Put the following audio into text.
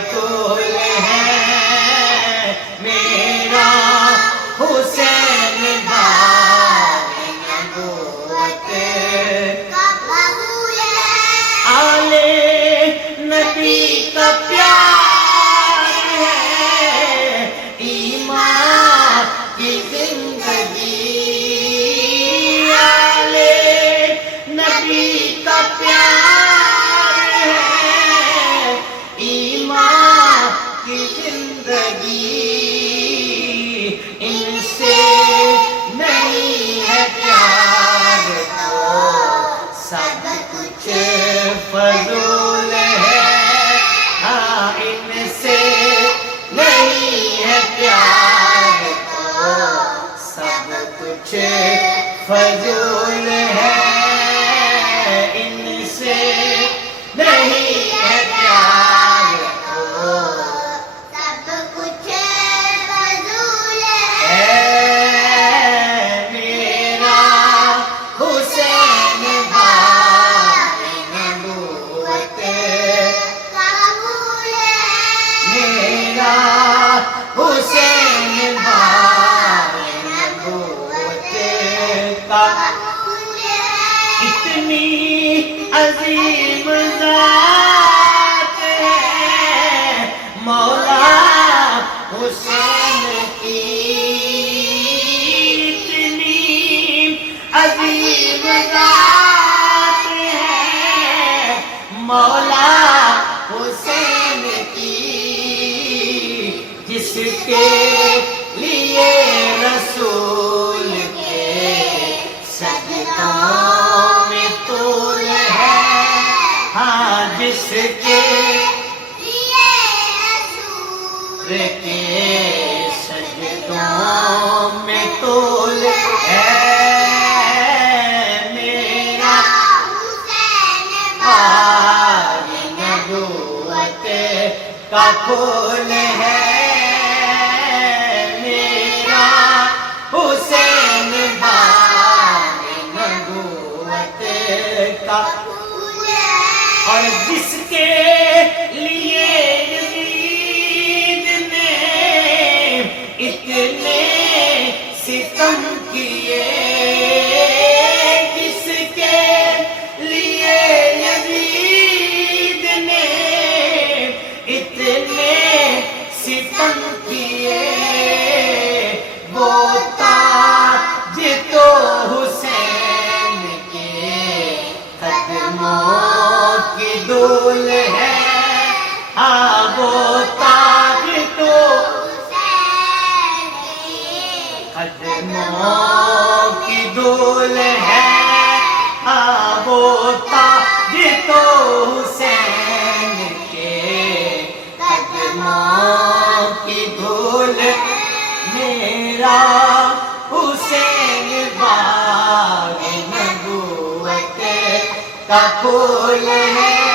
بطول ہے میرا حسین بار نبوت کا بطول ہے آل نبی کا پیار ہے ایمان کی زندگی آل نبی کا پیار ہے ایمان کی زندگی ان سے نہیں ہے پیار تو سب کچھ فضول ہے ہاں ان سے نہیں ہے پیار تو سب کچھ فضول ہے ان سے نہیں ہے پیار تو سب کچھ فضول ہے میرا حسین بار نبوت کا بطول ہے میرا حسین بار نبوت کا بطول ہے اتنی عظیم ذات ہے مولا حسین کی اتنی عظیم ذات ہے مولا حسین کی جس کے لیے رسول کے سجدوں میں طول ہے ہاں جس کے لیے رسول کے سجدوں میں طول ہے میرا حسین بار نبوت کا پھول ہے میرا حسین بار نبوت کا پھول ہے اور جس کے لیے یزید نے اتنے ستم کیے جس کے لیے یزید نے اتنے ستم کیے وہ تاج تو حسین کے قدموں کی دھول ہے ہاں وہ تاج تو حسین کے قدموں کی دھول ہے ہاں وہ تاج تو حسین کے قدموں کی دھول میرا حسین بار نبوت کا پھول ہے